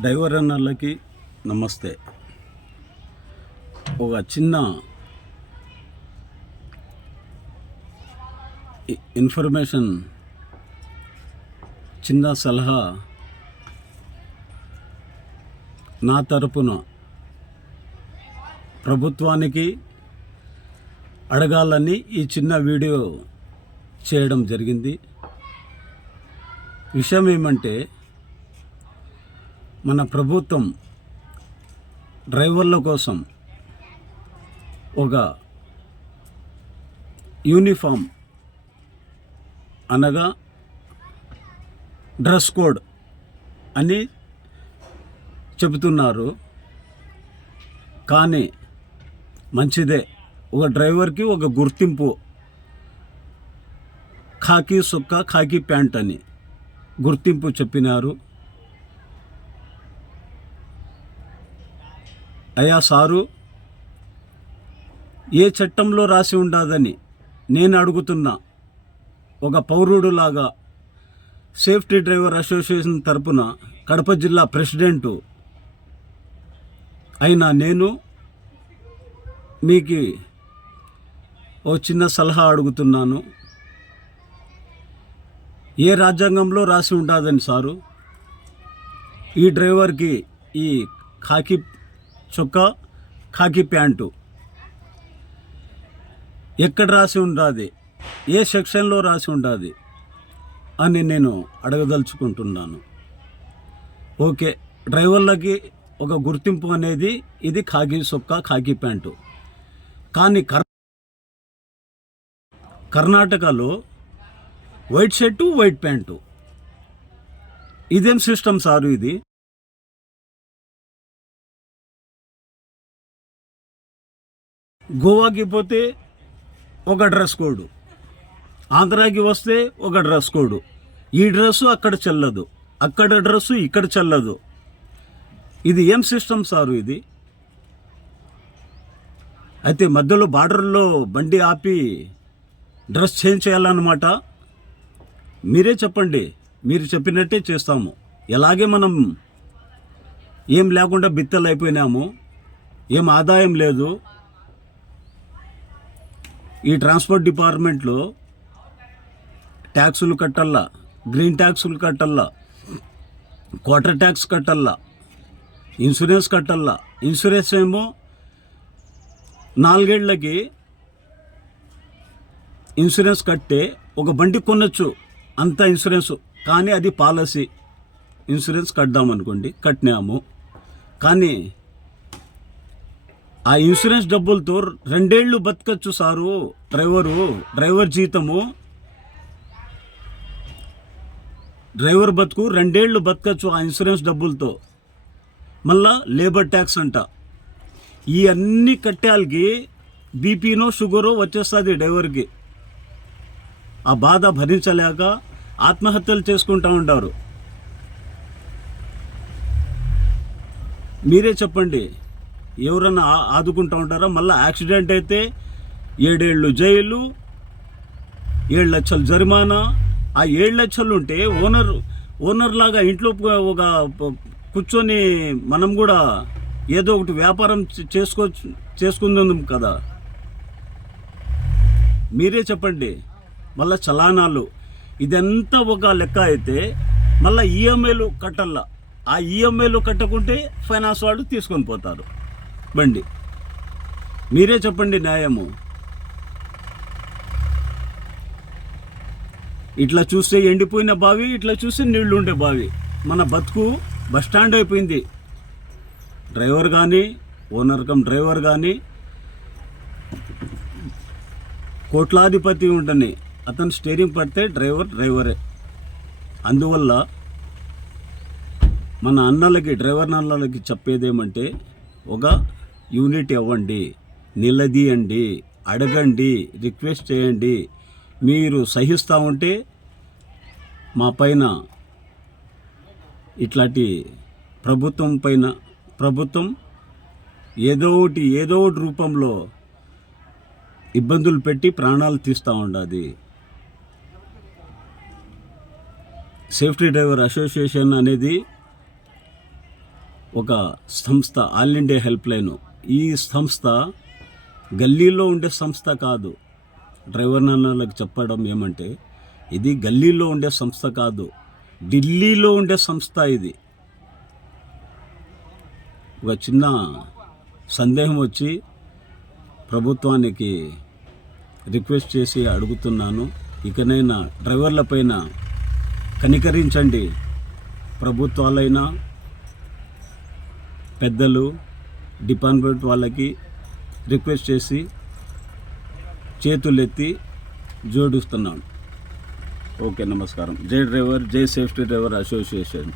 Driver అన్నలకి నమస్తే. ఒక చిన్న ఇన్ఫర్మేషన్, చిన్న సలహా నా తరపున ప్రభుత్వానికి అడగాలని ఈ చిన్న వీడియో చేయడం జరిగింది. విషయం ఏమంటే, మన ప్రభుత్వం డ్రైవర్ల కోసం ఒక యూనిఫామ్ అనగా డ్రెస్ కోడ్ అని చెబుతున్నారు. కానీ మంచిదే, ఒక డ్రైవర్కి ఒక గుర్తింపు, ఖాకీ సొక్కా ఖాకీ ప్యాంట్ అని గుర్తింపు చెప్పినారు. అయ్యా సారు, ఏ చట్టంలో రాసి ఉండదని నేను అడుగుతున్నా. ఒక పౌరుడులాగా సేఫ్టీ డ్రైవర్ అసోసియేషన్ తరపున కడప జిల్లా ప్రెసిడెంటు అయినా నేను మీకు ఓ చిన్న సలహా అడుగుతున్నాను. ఏ రాజ్యాంగంలో రాసి ఉండదని సారు ఈ డ్రైవర్కి ఈ ఖాకీ చొక్కా ఖాకీ ప్యాంటు ఎక్కడ రాసి ఉండాది, ఏ సెక్షన్లో రాసి ఉండాది అని నేను అడగదలుచుకుంటున్నాను. ఓకే, డ్రైవర్లకి ఒక గుర్తింపు అనేది ఇది ఖాకీ చొక్కా ఖాకీ ప్యాంటు. కానీ కర్ణాటకలో వైట్ షర్టు వైట్ ప్యాంటు. ఇదేం సిస్టమ్ సారు ఇది? గోవాకి పోతే ఒక డ్రెస్ కోడ్, ఆంధ్రాకి వస్తే ఒక డ్రెస్ కోడ్. ఈ డ్రెస్సు అక్కడ చెల్లదు, అక్కడ డ్రెస్సు ఇక్కడ చెల్లదు. ఇది ఏం సిస్టమ్ సారు ఇది? అయితే మధ్యలో బార్డర్లో బండి ఆపి డ్రెస్ చేంజ్ చేయాలన్నమాట. మీరే చెప్పండి, మీరు చెప్పినట్టే చేస్తాము. ఎలాగే మనం ఏం లేకుండా బిత్తలు అయిపోయినాము, ఏం ఆదాయం లేదు. ఈ ట్రాన్స్పోర్ట్ డిపార్ట్మెంట్లో ట్యాక్సులు కట్టల్లా, గ్రీన్ ట్యాక్సులు కట్టల్లా, క్వార్టర్ ట్యాక్స్ కట్టల్లా, ఇన్సూరెన్స్ కట్టల్లా. ఇన్సూరెన్స్ ఏమో 4 ఏళ్ళకి ఇన్సూరెన్స్ కట్టే ఒక బండి కొనొచ్చు, అంత ఇన్సూరెన్స్. కానీ అది పాలసీ. ఇన్సూరెన్స్ కట్టామనుకోండి, కట్టినాము. కానీ ఆ ఇన్సూరెన్స్ డబ్బులతో 2 ఏళ్ళు బతకచ్చు సారు. డ్రైవర్ జీతము, డ్రైవర్ బతుకు 2 ఏళ్ళు బతకచ్చు ఆ ఇన్సూరెన్స్ డబ్బులతో. మళ్ళా లేబర్ ట్యాక్స్ అంట. ఈ అన్ని కట్టాలకి బీపీనో షుగరో వచ్చేస్తుంది డ్రైవర్కి. ఆ బాధ భరించలేక ఆత్మహత్యలు చేసుకుంటూ ఉంటారు. మీరే చెప్పండి, ఎవరన్నా ఆదుకుంటూ ఉంటారా? మళ్ళీ యాక్సిడెంట్ అయితే 7 ఏళ్ళు జైలు, 7 లక్షలు జరిమానా. ఆ 7 లక్షలు ఉంటే ఓనర్ లాగా ఇంట్లో ఒక కూర్చొని మనం కూడా ఏదో ఒకటి వ్యాపారం చేసుకుందాం కదా. మీరే చెప్పండి. మళ్ళీ చలానాలు, ఇదంతా ఒక లెక్క అయితే మళ్ళీ ఈఎంఐలు కట్టల్లా. ఆ ఈఎంఐలు కట్టకుంటే ఫైనాన్స్ వాళ్ళు తీసుకొని పోతారు బండి. మీరే చెప్పండి న్యాయము. ఇట్లా చూస్తే ఎండిపోయిన బావి, ఇట్లా చూస్తే నీళ్లు ఉండే బావి. మన బతుకు బస్టాండ్ అయిపోయింది. డ్రైవర్ కానీ, ఓనర్ కమ్ డ్రైవర్ కానీ కోట్లాధిపతి ఉండని అతను స్టీరింగ్ పడితే డ్రైవరే. అందువల్ల మన అన్నలకి, డ్రైవర్ అన్నలకి చెప్పేదేమంటే, ఒక యూనిట్ ఇవ్వండి, నిలదీయండి, అడగండి, రిక్వెస్ట్ చేయండి. మీరు సహిస్తూ ఉంటే మా పైన ఇట్లాంటి ప్రభుత్వం ఏదో ఒకటి రూపంలో ఇబ్బందులు పెట్టి ప్రాణాలు తీస్తూ ఉండాది. సేఫ్టీ డ్రైవర్ అసోసియేషన్ అనేది ఒక సంస్థ ఆల్ ఇండియా హెల్ప్ లైన్. ఈ సంస్థ గల్లీలో ఉండే సంస్థ కాదు. డ్రైవర్ నాన్నలకు చెప్పడం ఏమంటే, ఇది గల్లీలో ఉండే సంస్థ కాదు, ఢిల్లీలో ఉండే సంస్థ. ఇది ఒక చిన్న సందేహం వచ్చి ప్రభుత్వానికి రిక్వెస్ట్ చేసి అడుగుతున్నాను, ఇకనైనా డ్రైవర్ల పైన కనికరించండి. ప్రభుత్వాలైనా పెద్దలు డిపార్ట్మెంట్ వాళ్ళకి రిక్వెస్ట్ చేసి చేతులెత్తి జోడిస్తున్నాను. ఓకే, నమస్కారం. జై డ్రైవర్, జై సేఫ్టీ డ్రైవర్ అసోసియేషన్.